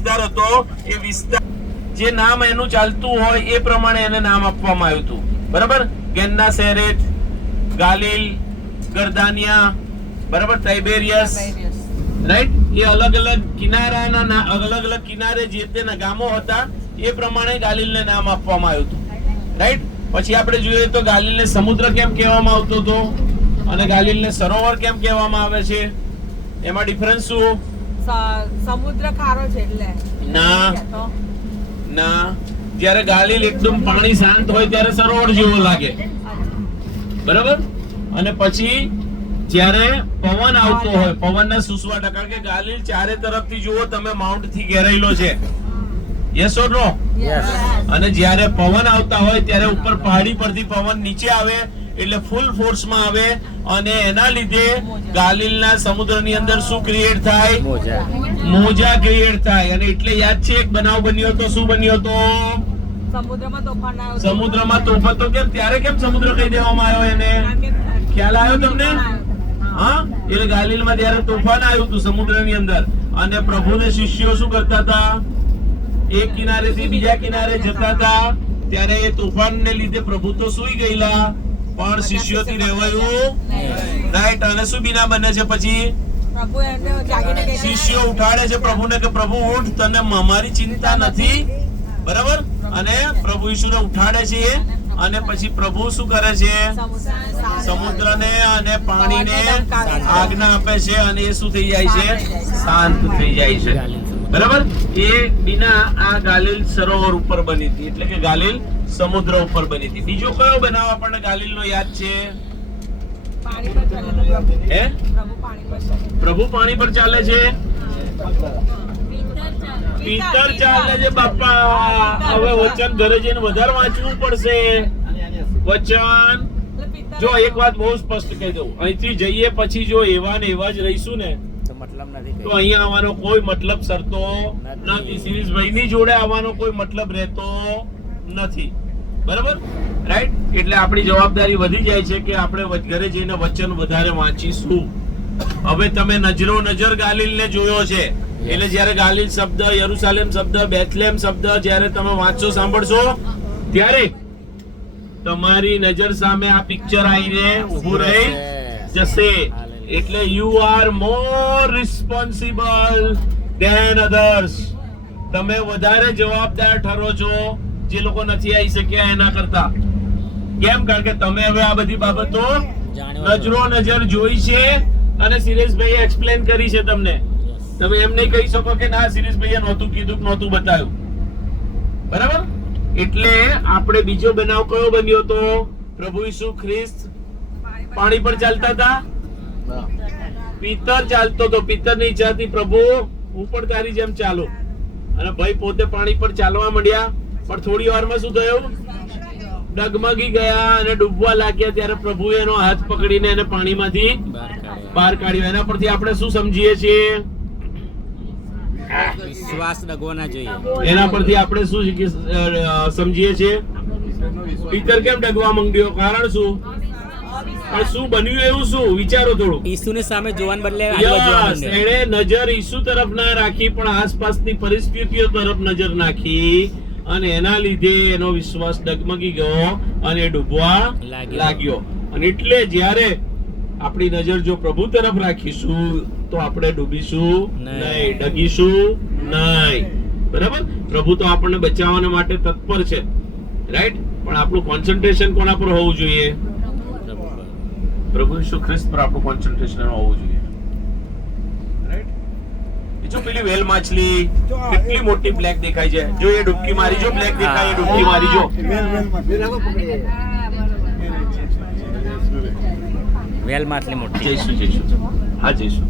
વિસ્તાર હતો એ વિસ્તાર જે નામ એનું ચાલતું હોય એ પ્રમાણે એને નામ આપવામાં આવ્યું હતું. બરાબર? ગેન્ના સેરેટ, ગાલિલ, ગર્દાનિયા, બરાબર, ટાઇબેરિયસ, રાઈટ? એ અલગ અલગ કિનારાના અલગ અલગ કિનારે જે તેના ગામો હતા એ પ્રમાણે ગાલિલને નામ આપવામાં આવ્યું હતું. રાઈટ? પછી આપણે જોઈએ તો ગાલિલને સમુદ્ર કેમ કહેવામાં આવતો હતો અને ગાલિલને સરોવર કેમ કહેવામાં આવે છે, એમાં ડિફરન્સ શું? સમુદ્ર ખારો છે એટલે ના, જ્યારે ગાલિલ એકદમ પાણી શાંત હોય ત્યારે સરોવર જેવો લાગે. બરાબર? અને પછી જ્યારે પવન આવતો હોય, પવનના સુસવાટા, કારણ કે ગાલિલ ચારે તરફથી જુઓ તમે માઉન્ટ થી ઘેરાયેલો છે. યસ ઓર નો? અને જ્યારે પવન આવતા હોય ત્યારે ઉપર પહાડી પરથી પવન નીચે આવે એટલે ફૂલ ફોર્સમાં આવે અને એના લીધે ગાલિલના સમુદ્રની અંદર શું ક્રિએટ થાય? મોજા ક્રિએટ થાય. અને એટલે યાદ છે એક બનાવ બન્યો હતો. શું બન્યો હતો? સમુદ્રમાં તોફાન આવ્યું. સમુદ્રમાં તોફાન. તો કેમ ત્યારે કેમ સમુદ્ર કહી દેવામાં આવ્યો એને? ખ્યાલ આવ્યો તમને? હા, એટલે ગાલિલમાં ત્યારે તોફાન આવ્યું હતું સમુદ્રની અંદર અને પ્રભુને શિષ્યો શું કરતા હતા? એક કિનારેથી બીજા કિનારે જતા હતા ત્યારે એ તોફાનને લીધે પ્રભુ તો સૂઈ ગયેલા પણ શિષ્યોથી રહેવાયું. રાઈટ? અને શું બીના બને છે પછી? શિષ્યો ઉઠાડે છે પ્રભુને કે પ્રભુ ઉઠ, તને અમારી ચિંતા નથી. બરાબર? અને પ્રભુ ઈસુને ઉઠાડે છે અને પછી પ્રભુ શું કરે છે? સમુદ્રને અને પાણીને આજ્ઞા આપે છે અને એ શું થઈ જાય છે? શાંત થઈ જાય છે. બરાબર? એ બીના આ ગાલિલ સરોવર ઉપર બની હતી, એટલે કે ગાલિલ સમુદ્ર ઉપર બની હતી. બીજો કયો બનાવ આપણને ગાલિલનો યાદ છે? પ્રભુ પાણી પર ચાલે છે. પિત્તર ચાલે છે બાપા. હવે વચન ઘરે જઈને વધારે વાંચવું પડશે. વચન જો એક વાત બહુ સ્પષ્ટ કહી દઉં, અહીંથી જઈએ પછી જો એવા ને એવા જ રહીશું ને તો અહીંયા આવવાનો કોઈ મતલબ સરતો નથી. સિરીઝભાઈની જોડે આવવાનો કોઈ મતલબ રહેતો નથી. બરાબર? રાઈટ? એટલે આપણી જવાબદારી વધી જાય છે કે આપણે ઘરે જઈને વચન વધારે વાંચીશું. હવે તમે નજર ગાલિલને જોયો છે એટલે જ્યારે ગાલિલ શબ્દ, યરુશાલેમ શબ્દ, બેથલેમ શબ્દ જ્યારે તમે વાંચો, સાંભળશો ત્યારે તમારી નજર સામે આ પિક્ચર આવીને ઊભું રહી જશે. એટલે you are more responsible than others. તમે વધારે જવાબદાર ઠરો છો જે લોકો નથી આવી શક્યા એના કરતા. કેમ? કારણ કે તમે હવે આ બધી બાબતો નજર જોઈ છે અને સિરેશભાઈએ એક્સપ્લેન કરી છે તમને. તમે એમ નહીં કહી શકો કે ના સિરેશભાઈએ નહોતું કીધું, નહોતું બતાવ્યું. બરાબર? એટલે આપણે બીજો બનાવ કયો બન્યો હતો? પ્રભુ ઈસુ ખ્રિસ્ત પાણી પર ચાલતા હતા. પિત્તર ચાલતો હતો. પિત્તરની ઈચ્છાથી પ્રભુ હું પણ તારી જેમ ચાલો, અને ભાઈ પોતે પાણી પર ચાલવા માંડ્યા પણ થોડી વારમાં શું થયું? ડગમગી ગયા અને ડૂબવા લાગ્યા. ત્યારે પ્રભુએ એનો હાથ પકડીને એને પાણીમાંથી બહાર કાઢ્યો. એના પરથી આપણે શું સમજીએ છીએ? વિશ્વાસ ડગવો ના જોઈએ. એના પરથી આપણે શું સમજીએ છીએ? પિત્તર કેમ ડગવા માંડ્યો? કારણ શું? પણ શું બન્યું એવું શું? વિચારો થોડું. ઈસુની સામે જોવાન બદલે એણે નજર ઈસુ તરફ ના રાખી પણ આસપાસની પરિસ્થિતિઓ તરફ નજર નાખી અને એના લીધે એનો વિશ્વાસ ડગમગી ગયો અને ડૂબવા લાગ્યો. અને એટલે જ્યારે આપણી નજર જો પ્રભુ તરફ રાખીશું તો આપણે ડૂબીશું નહીં, ડગીશું નહીં. બરાબર? પ્રભુ તો આપણને બચાવવા માટે તત્પર છે. રાઈટ? પણ આપણું કોન્સન્ટ્રેશન કોના પર હોવું જોઈએ? પ્રભુ ઈસુ ખ્રિસ્ત પર આપણું કોન્સન્ટ્રેશન હોવું જોઈએ. રાઈટ? જો પેલી વેલ માછલી કેટલી મોટી બ્લેક દેખાય છે, જો એ ડૂબકી મારી, જો બ્લેક દેખાય, ડૂબકી મારી, જો વેલ માછલી મોટી. જઈશું. હા, જઈશું.